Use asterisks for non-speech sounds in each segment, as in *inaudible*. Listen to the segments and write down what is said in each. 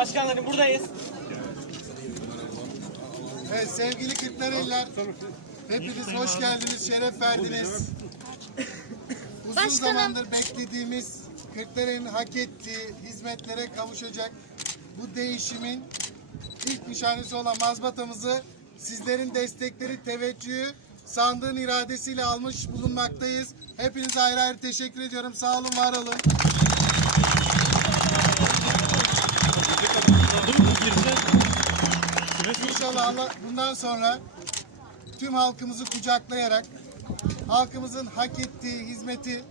Başkanlarım buradayız. Evet sevgili Kırklareliler. Hepiniz hoş geldiniz, şeref verdiniz. Uzun Başkanım. zamandır beklediğimiz Kırklareli'nin hak ettiği hizmetlere kavuşacak bu değişimin ilk nişanesi olan mazbatamızı sizlerin destekleri, teveccühü, sandığın iradesiyle almış bulunmaktayız. Hepinize ayrı ayrı teşekkür ediyorum. Sağ olun, var olun. Allah bundan sonra tüm halkımızı kucaklayarak halkımızın hak ettiği hizmeti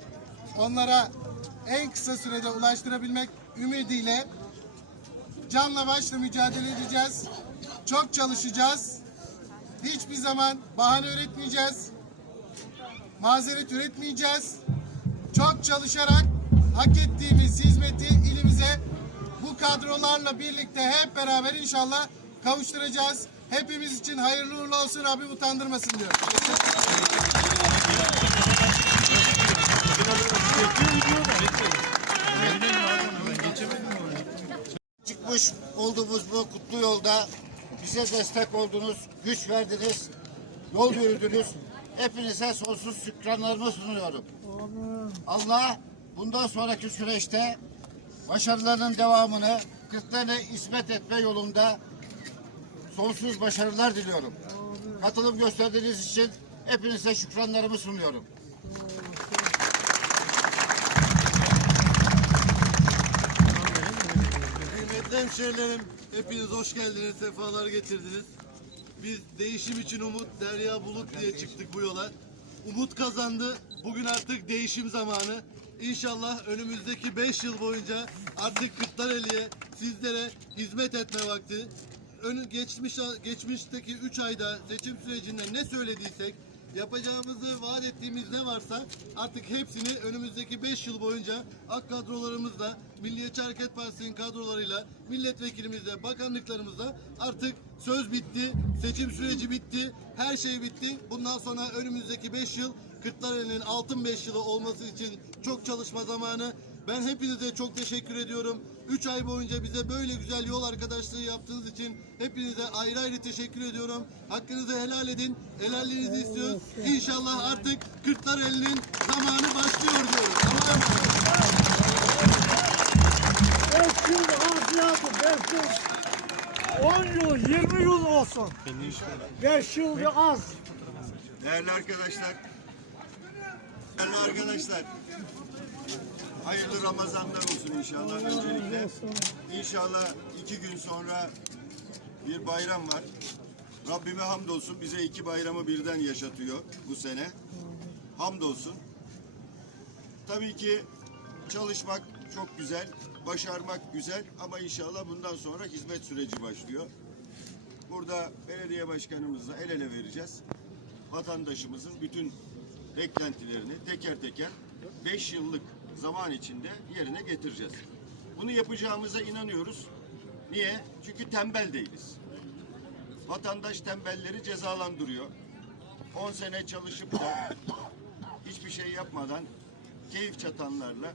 onlara en kısa sürede ulaştırabilmek ümidiyle canla başla mücadele edeceğiz. Çok çalışacağız. Hiçbir zaman bahane üretmeyeceğiz. Mazeret üretmeyeceğiz. Çok çalışarak hak ettiğimiz hizmeti ilimize bu kadrolarla birlikte hep beraber inşallah kavuşturacağız. Hepimiz için hayırlı uğurlu olsun. Rabbim utandırmasın diyor. çıkmış olduğumuz bu kutlu yolda bize destek oldunuz, güç verdiniz, yol yürüdünüz. Hepinize sonsuz şükranlarımı sunuyorum. Allah bundan sonraki süreçte başarılarının devamını Kırklareli'ne hizmet etme yolunda sonsuz başarılar diliyorum. Katılım gösterdiğiniz için hepinize şükranlarımı sunuyorum. Kıymetli hemşehrilerim, hepiniz hoş geldiniz, sefalar getirdiniz. Biz değişim için umut, derya bulut diye çıktık bu yola. Umut kazandı, bugün artık değişim zamanı. İnşallah önümüzdeki 5 yıl boyunca artık Kırklareli'ye, sizlere hizmet etme vakti. Önü, geçmiş, geçmişteki 3 ayda seçim sürecinde ne söylediysek, yapacağımızı vaat ettiğimiz ne varsa artık hepsini önümüzdeki 5 yıl boyunca AK kadrolarımızla, Milliyetçi Hareket Partisi'nin kadrolarıyla, milletvekilimizle, bakanlıklarımızla artık söz bitti, seçim süreci bitti, her şey bitti. Bundan sonra önümüzdeki 5 yıl Kırklareli'nin altın 5 yılı olması için çok çalışma zamanı. Ben hepinize çok teşekkür ediyorum. 3 ay boyunca bize böyle güzel yol arkadaşlığı yaptığınız için hepinize ayrı ayrı teşekkür ediyorum. Hakkınızı helal edin. Helalliğinizi istiyoruz. İnşallah artık Kırklareli'nin zamanı başlıyor diyoruz. Allah'a emanet. 5 yıl 5 yıl. 10 yıl, 20 yıl olsun. 5 yıl az. Değerli arkadaşlar, değerli arkadaşlar, hayırlı Ramazanlar olsun inşallah öncelikle. İnşallah iki gün sonra bir bayram var. Rabbime hamdolsun bize iki bayramı birden yaşatıyor bu sene. Hamdolsun. Tabii ki çalışmak çok güzel, başarmak güzel ama inşallah bundan sonra hizmet süreci başlıyor. Burada belediye başkanımızla el ele vereceğiz. Vatandaşımızın bütün beklentilerini teker teker 5 yıllık zaman içinde yerine getireceğiz. Bunu yapacağımıza inanıyoruz. Niye? Çünkü tembel değiliz. Vatandaş tembelleri cezalandırıyor. 10 sene çalışıp da hiçbir şey yapmadan keyif çatanlarla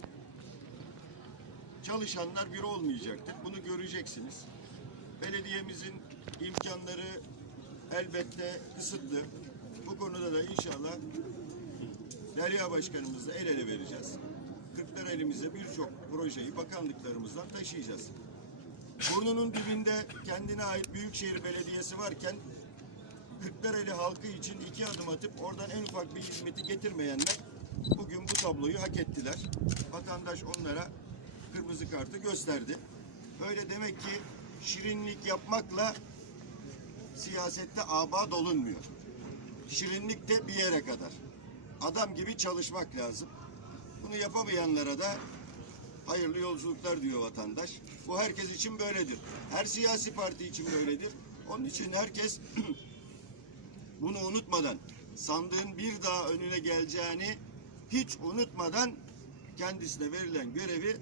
çalışanlar bir olmayacaktır. Bunu göreceksiniz. Belediyemizin imkanları elbette kısıtlı. Bu konuda da inşallah Derya Başkanımızla el ele vereceğiz. Kırklar elimize birçok projeyi bakanlıklarımızdan taşıyacağız. Burnunun dibinde kendine ait Büyükşehir Belediyesi varken Kırklareli halkı için iki adım atıp oradan en ufak bir hizmeti getirmeyenler bugün bu tabloyu hak ettiler. Vatandaş onlara kırmızı kartı gösterdi. Böyle demek ki şirinlik yapmakla siyasette aba dolunmuyor. Şirinlik de bir yere kadar. Adam gibi çalışmak lazım. Bunu yapamayanlara da hayırlı yolculuklar diyor vatandaş. Bu herkes için böyledir. Her siyasi parti için böyledir. Onun için herkes *clears throat* bunu unutmadan sandığın bir daha önüne geleceğini hiç unutmadan kendisine verilen görevi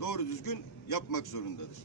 doğru düzgün yapmak zorundadır.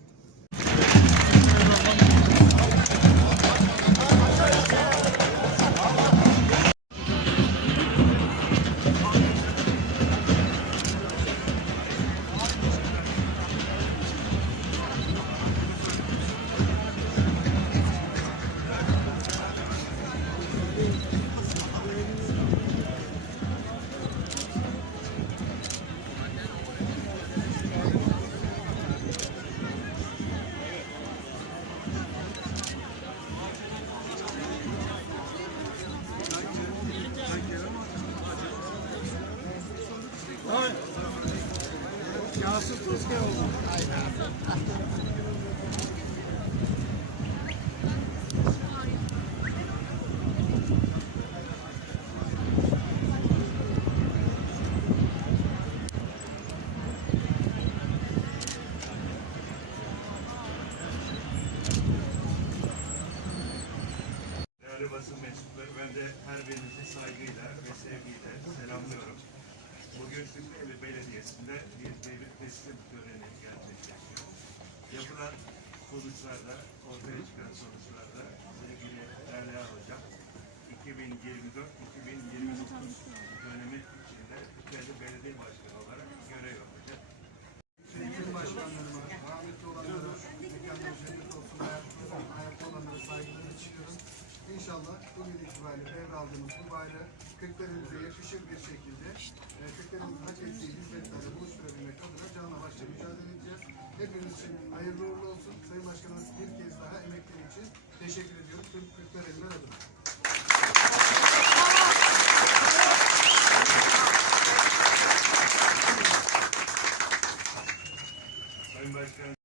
Değerli basın mensupları, ben de her birinizi saygıyla ve sevgiyle. Türkiye Belediyesi'nde bir devir teslim töreni gerçekleşiyor. Yapılan sonuçlarda, ortaya çıkan sonuçlarda sevgili Derya Hocam, 2024-2029 dönemi içinde Türkiye Belediye Başkanı olarak görev yapacak. Sevgili başkanlarıma, rahmetli olanlara, mekanlar cennet olsun, hayatta olanlara saygılarımı çiğniyorum. İnşallah bugün itibariyle devraldığımız bu bayrağı Kırklareli'mize yakışır bir şekilde e, Kırklareli'nin hak ettiği hizmetlerle buluşturabilmek adına canla başla mücadele edeceğiz. Hepimiz için hayırlı uğurlu olsun. Sayın Başkanımız bir kez daha emekleri için teşekkür ediyorum. Tüm Kırklareliler adına. Sayın Başkanım,